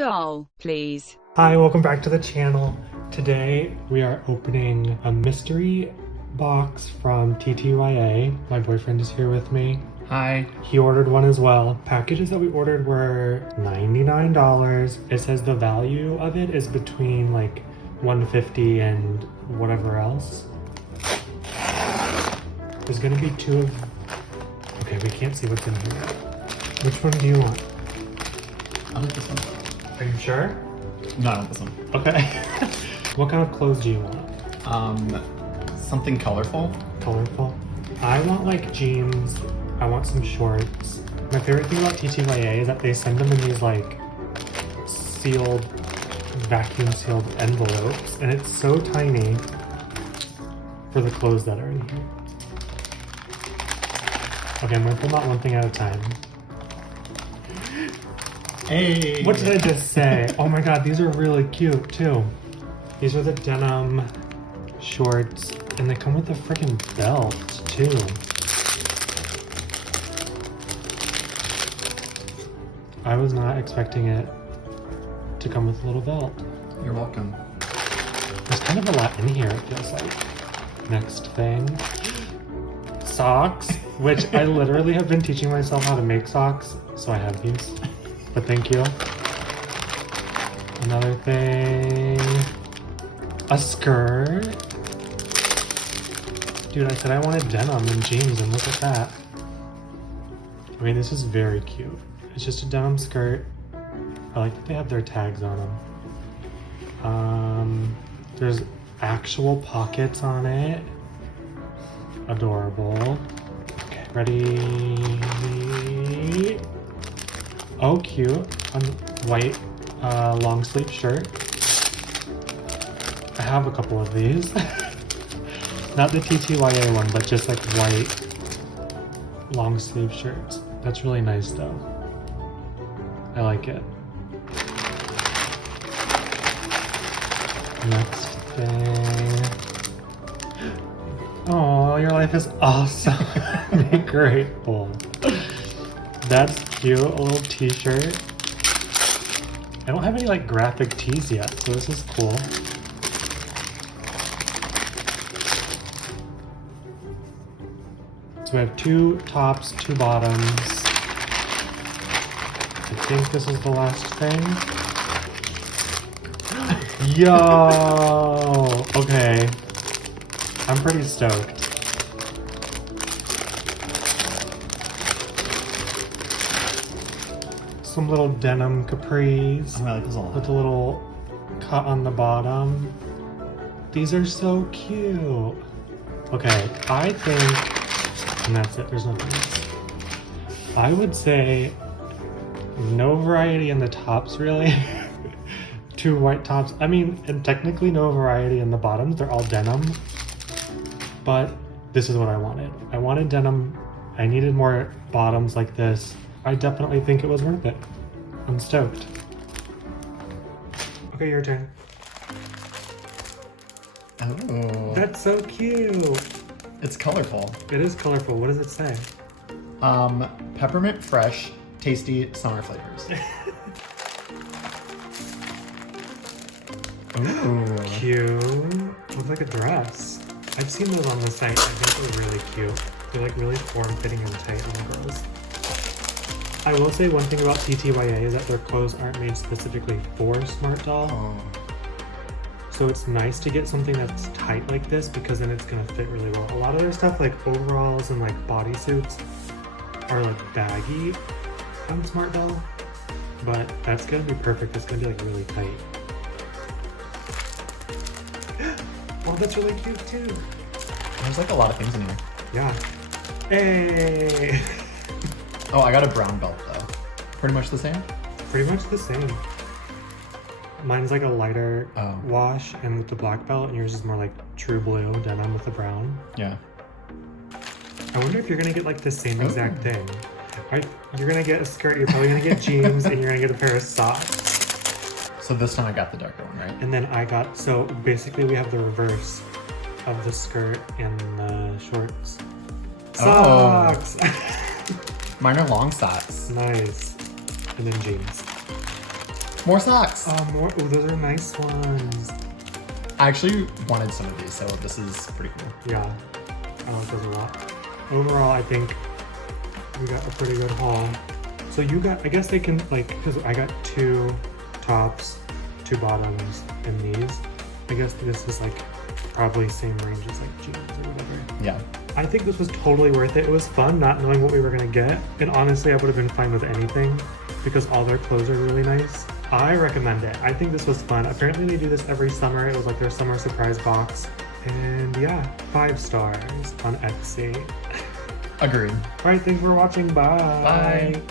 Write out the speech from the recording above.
doll, please. Hi, welcome back to the channel. Today we are opening a mystery box from TTYA. My boyfriend is here with me. Hi. He ordered one as well. Packages that we ordered were $99. It says the value of it is between like $150 and whatever else. There's gonna be two of... Okay, we can't see what's in here. Which one do you want? I like this one. Are you sure? No, I want this one. Okay. What kind of clothes do you want? Something colorful. Colorful. I want like jeans. I want some shorts. My favorite thing about TTYA is that they send them in these like sealed, vacuum sealed envelopes, and it's so tiny for the clothes that are in here. Okay, I'm gonna pull out one thing at a time. Hey! What did I just say? Oh my god, these are really cute too. These are the denim shorts, and they come with a freaking belt too. I was not expecting it to come with a little belt. You're welcome. There's kind of a lot in here, it feels like. Next thing. Socks, which I literally have been teaching myself how to make socks, so I have these. But thank you. Another thing. A skirt. Dude, I said I wanted denim and jeans, and look at that. I mean, this is very cute. It's just a denim skirt. I like that they have their tags on them. There's actual pockets on it. Adorable. Okay, ready? Oh, cute. A white long sleeve shirt. I have a couple of these. Not the TTYA one, but just like white long sleeve shirts. That's really nice though. I like it. Next thing. Oh, your life is awesome. Be grateful. That's cute, a little t-shirt. I don't have any like graphic tees yet, so this is cool. So we have two tops, two bottoms. I think this is the last thing. Yo! Okay. I'm pretty stoked. Some little denim capris I like this a lot. with a little cut on the bottom. These are so cute. Okay, I think, and that's it, there's nothing else. I would say no variety in the tops really. Two white tops. I mean, and technically no variety in the bottoms. They're all denim. But this is what I wanted. I wanted denim. I needed more bottoms like this. I definitely think it was worth it. I'm stoked. Okay, your turn. Oh. That's so cute. It's colorful. It is colorful. What does it say? Peppermint fresh, tasty summer flavors. Ooh. Cute. Looks like a dress. I've seen those on the site. I think they're really cute. They're like really form-fitting and tight on girls. I will say one thing about TTYA is that their clothes aren't made specifically for Smart Doll. Oh. So it's nice to get something that's tight like this because then it's gonna fit really well. A lot of their stuff like overalls and like bodysuits are like baggy on Smart Doll, but that's gonna be perfect. It's gonna be like really tight. Oh, that's really cute too. There's like a lot of things in here. Yeah. Hey! Oh, I got a brown belt though. Pretty much the same? Pretty much the same. Mine's like a lighter wash and with the black belt, and yours is more like true blue denim with the brown. Yeah. I wonder if you're gonna get like the same exact thing. Right? You're gonna get a skirt, you're probably gonna get jeans, and you're gonna get a pair of socks. So this time I got the darker one, right? And then I got, so basically we have the reverse of the skirt and the shorts. Socks! Mine are long socks. Nice. And then jeans. More socks. More. Oh, those are nice ones. I actually wanted some of these, so this is pretty cool. Yeah, I like those a lot. Overall, I think we got a pretty good haul. So you got, I guess they can like, because I got 2 tops, 2 bottoms, and these. I guess this is like probably same range as like jeans or whatever. Yeah. I think this was totally worth it. It was fun not knowing what we were gonna get. And honestly, I would have been fine with anything because all their clothes are really nice. I recommend it. I think this was fun. Apparently they do this every summer. It was like their summer surprise box. And yeah, 5 stars on Etsy. Agreed. All right, thanks for watching. Bye. Bye.